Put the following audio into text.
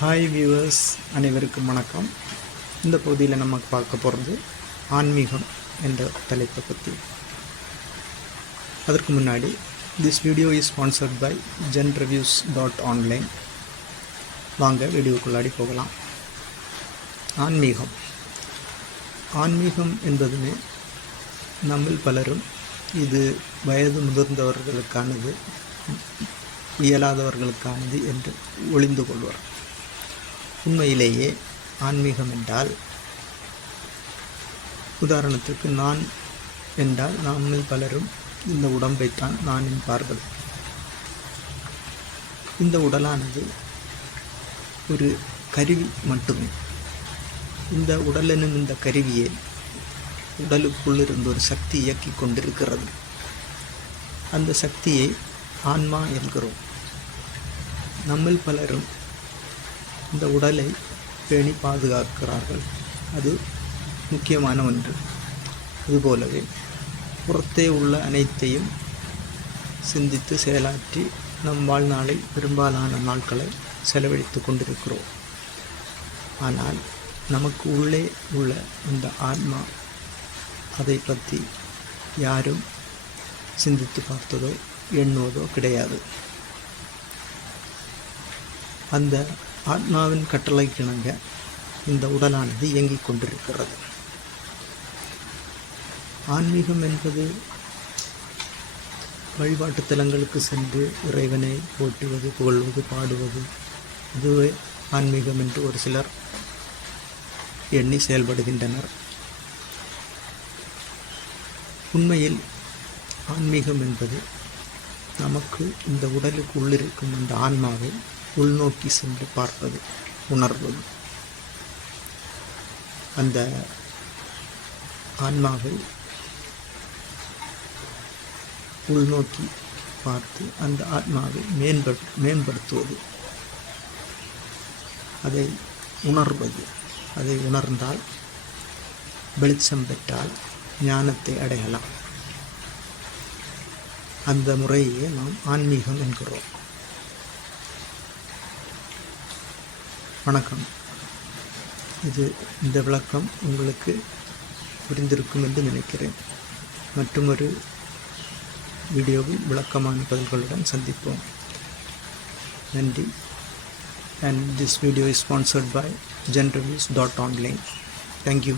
Hi viewers அனைவருக்கும் வணக்கம். இந்த பகுதியில் நம்ம பார்க்க போகிறது ஆன்மீகம் என்ற தலைப்பை பற்றி அதற்கு முன்னாடி this video is sponsored by Gen reviews dot online வாங்க வீடியோக்குள்ளாடி போகலாம். ஆன்மீகம். ஆன்மீகம் என்பதுமே நம்மில் பலரும் இது வயது முதிர்ந்தவர்களுக்கானது இயலாதவர்களுக்கானது என்று ஒளிந்து கொள்வார். உண்மையிலேயே ஆன்மீகம் என்றால் உதாரணத்துக்கு நான் என்றால் நம்மில் பலரும் இந்த உடம்பைத்தான் நான் என்பார்கள் இந்த உடலானது ஒரு கருவி மட்டுமே. இந்த உடல் எனும் இந்த கருவியை உடலுக்குள் இருந்து ஒரு சக்தி இயக்கி கொண்டிருக்கிறது. அந்த சக்தியை ஆன்மா என்கிறோம். நம்மில் பலரும் இந்த உடலை பேணி பாதுகாக்கிறார்கள். அது முக்கியமான ஒன்று. அதுபோலவே புறத்தே உள்ள அனைத்தையும் சிந்தித்து செயலாற்றி நம் வாழ்நாளில் பெரும்பாலான நாட்களை செலவழித்து கொண்டிருக்கிறோம். ஆனால் நமக்கு உள்ளே உள்ள இந்த ஆன்மா அதை பற்றி யாரும் சிந்தித்து பார்த்ததோ எண்ணுவதோ கிடையாது. அந்த ஆத்மாவின் கட்டளைக்கிணங்க இந்த உடலானது இயங்கிக் கொண்டிருக்கிறது. ஆன்மீகம் என்பது வழிபாட்டு தலங்களுக்கு சென்று இறைவனை போட்டுவது புகழ்வது பாடுவது இதுவே ஆன்மீகம் என்று ஒரு சிலர் எண்ணி செயல்படுகின்றனர். உண்மையில் ஆன்மீகம் என்பது நமக்கு இந்த உடலுக்கு உள்ளிருக்கும் அந்த ஆன்மாவை உள்நோக்கி சென்று பார்ப்பது உணர்வது. அந்த ஆன்மாவை உள்நோக்கி பார்த்து அந்த ஆத்மாவை மேம்படு மேம்படுத்துவது. அதை உணர்வது. அதை உணர்ந்தால் வெளிச்சம் பெற்றால் ஞானத்தை அடையலாம். அந்த முறையே நாம் ஆன்மீகம் என்கிறோம். வணக்கம். இது இந்த விளக்கம் உங்களுக்கு புரிந்திருக்கும் என்று நினைக்கிறேன். மற்றும் ஒரு வீடியோவில் விளக்கமான பதில்களுடன் சந்திப்போம். நன்றி. And this video is sponsored by Genreviews dot online thank you